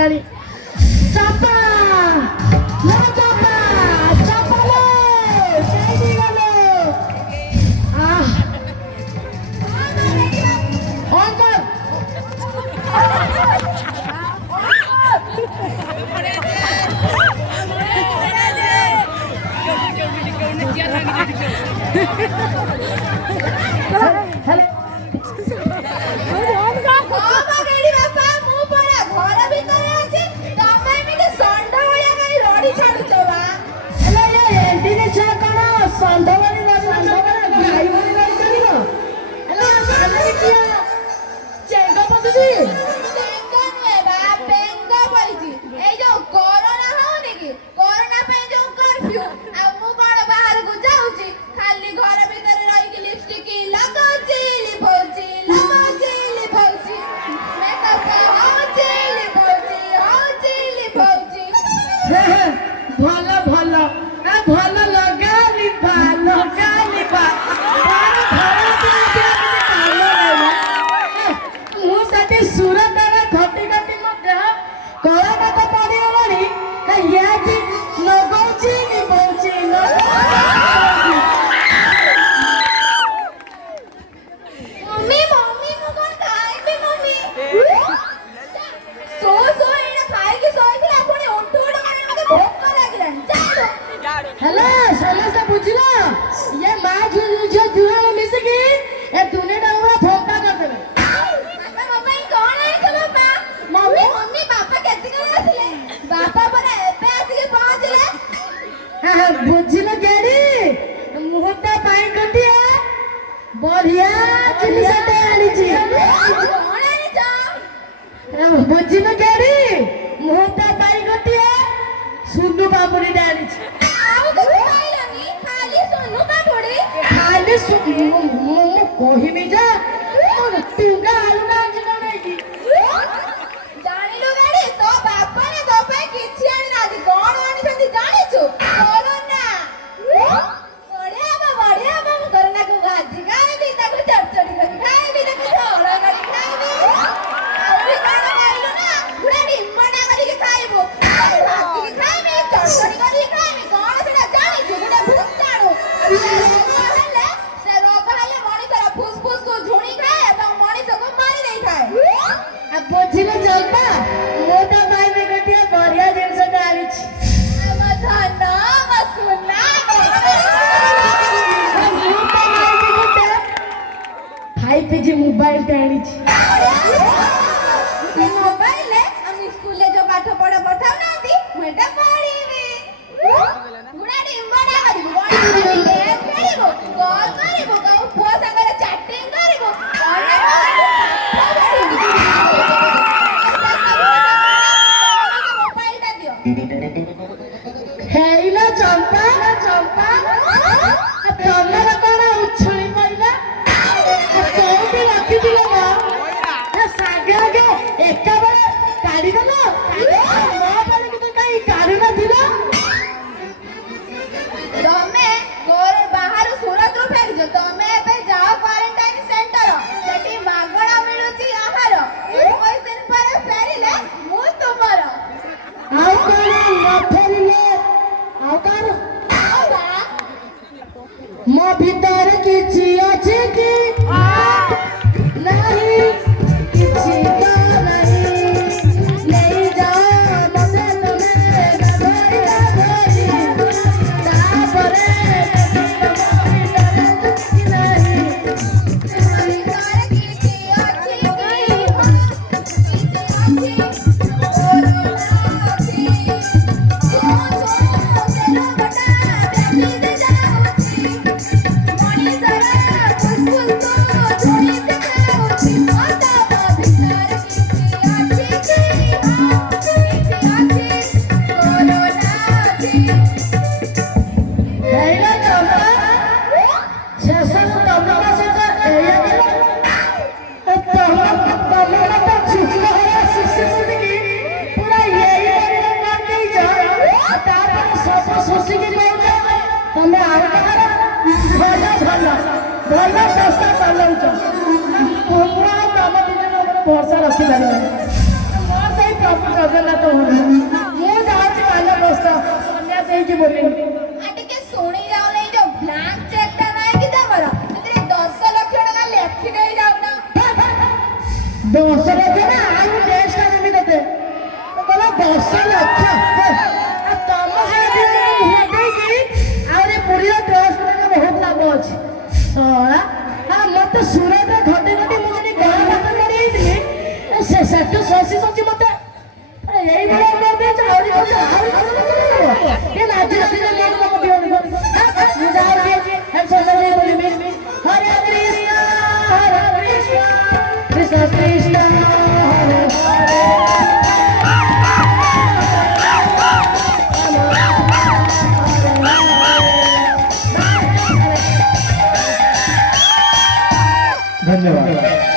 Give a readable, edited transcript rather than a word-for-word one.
गलानी चंपा लो चंपा चंपा लो कैदी गलो ऑन कर हेलो भल भल भल लगा लिपा मुझे सूरत घटी घटी मो देह कलाकात पड़गलानी लगौची निभौची मम्मी मम्मी मु कोन खाइबे मम्मी सो सो एने खाइ के सोइथिला पुनी उठु मते भोक लागिलानी जाडो हेलो समस्त बुझिलो ये मां जो जुआ मिसकी ए तूने डंगरा फोंका कर देबे पापा पापा ई कोन है तो पापा मम्मी मम्मी पापा केति कोन आसिले पापा पर एबे आसी के पहुंचले हां बुझिलो केडी मुहूर्त पाई कटिया बढ़िया जिनिसटे आनिची कोन आनिचा बुझिलो केडी मुहूर्त पाई कटिया सुनु बाबुरी आनिची आउ तो खाइलानी खाली सुनु बाबुरी खाली सुनु मु कहिमी जा तुंगा आलू ना जिनो नाही जानिलो गाडी तो बापा ने तो पे किछि आनी नादी कोन आनी छथि जानिछु कोरोना बढ़िया बा मु कोरोना को गाजी खाइबी ताको चटचटी करी खाइबी ताको छोड़ा करी खाइबी आउ कान खाइलो ना पुरा निम्मना करी के खाइबो भाजी के खाइबी चटचटी करी खाइबी कोन सेना जानिछु गुडा भूताणु हेले से रोग हेले मणिसर फुसफुस को झुणी खाए এবং मणिस को मारी नहीं खाए अब बुझिले जल्पा मोटा भाई में गटिया बढ़िया जिंस डालिछि हम धन मसुना हाई पे जी मोबाइल टाणिछि मोबाइल ले हम स्कूल ले जो पाठ पढ़ा पठाउ नाती मेटा पढ़ीबे गुडाडी इम्बडा करिबो गोडी गेम खेलिबो कॉल करिबो गाउ पुआ संगरे चैटिंग करिबो मोबाइल ता दियो हेइला चंपा चंपा तमरा कोन उछली पइला कोउटी रखि दिलो ना सागे आगे एका बार काढी दलो मो पर कि काई काढी ना दिलो तमे गोर बाहर सूरत रु फेर जो तमे पे जाओ क्वारंटाइन सेंटर सेठी मागणा मिलुची आहार 21 दिन पर फेरिले मु तुमर आउ कोन न फेरिले आउ कार आउ मो भीतर किछि अछि कि नहीं किछि तो नहीं ले जाओ मते तमे नगरिया भरी तापरे भरोसा रखी पारे मोर से प्रभु ଜଗନ୍ନାଥ ହଉନି ମୁଁ ଯାଉଛି ଭଲ ଦୋସ୍ତ ସନ୍ନ୍ୟାସ ହେଇକି ବୋଲିବି ଟିକେ ଶୁଣି ଯାଉନି ଯୋଉ ବ୍ଲାଙ୍କ ଚେକ୍ ଟା ନାହିଁ କି ତମର ସେଥିରେ 10 ଲକ୍ଷ ଟଙ୍କା ଲେଖି ଦେଇ ଯାଉନ 10 ଲକ୍ଷ ନା ଆଉ ଟେଷ୍ଟ କରିବି ତତେ କହିଲା 10 ଲକ୍ଷ ତମ ଦେଇକି ଆହୁରି ପୁରୀର ଟ୍ରଷ୍ଟ ବହୁତ ଲାଭ ଅଛି ଶଳା ମତେ ସୁରଟ ଘଟି ଘଟି ମୁଁ ଯଦି ଗଳା ଭାତ କରି ହେଇଥିଲି ସେଠୁ ଶଶି ଶଶି ମତେ এইভাবে ଦେଇଛ ଆହୁରି କହୁଛ ଆହୁରି ଏ ନାଚି ନାଚିଲେ ମୋର ମନ ଦିଅନି ମୁଁ ଯାଉଛି ସନ୍ଧ୍ୟାରେ ବୋଲିବି ହରେ କୃଷ୍ଣ କୃଷ୍ଣ କୃଷ୍ଣ ହରେ ହରେ धन्यवाद।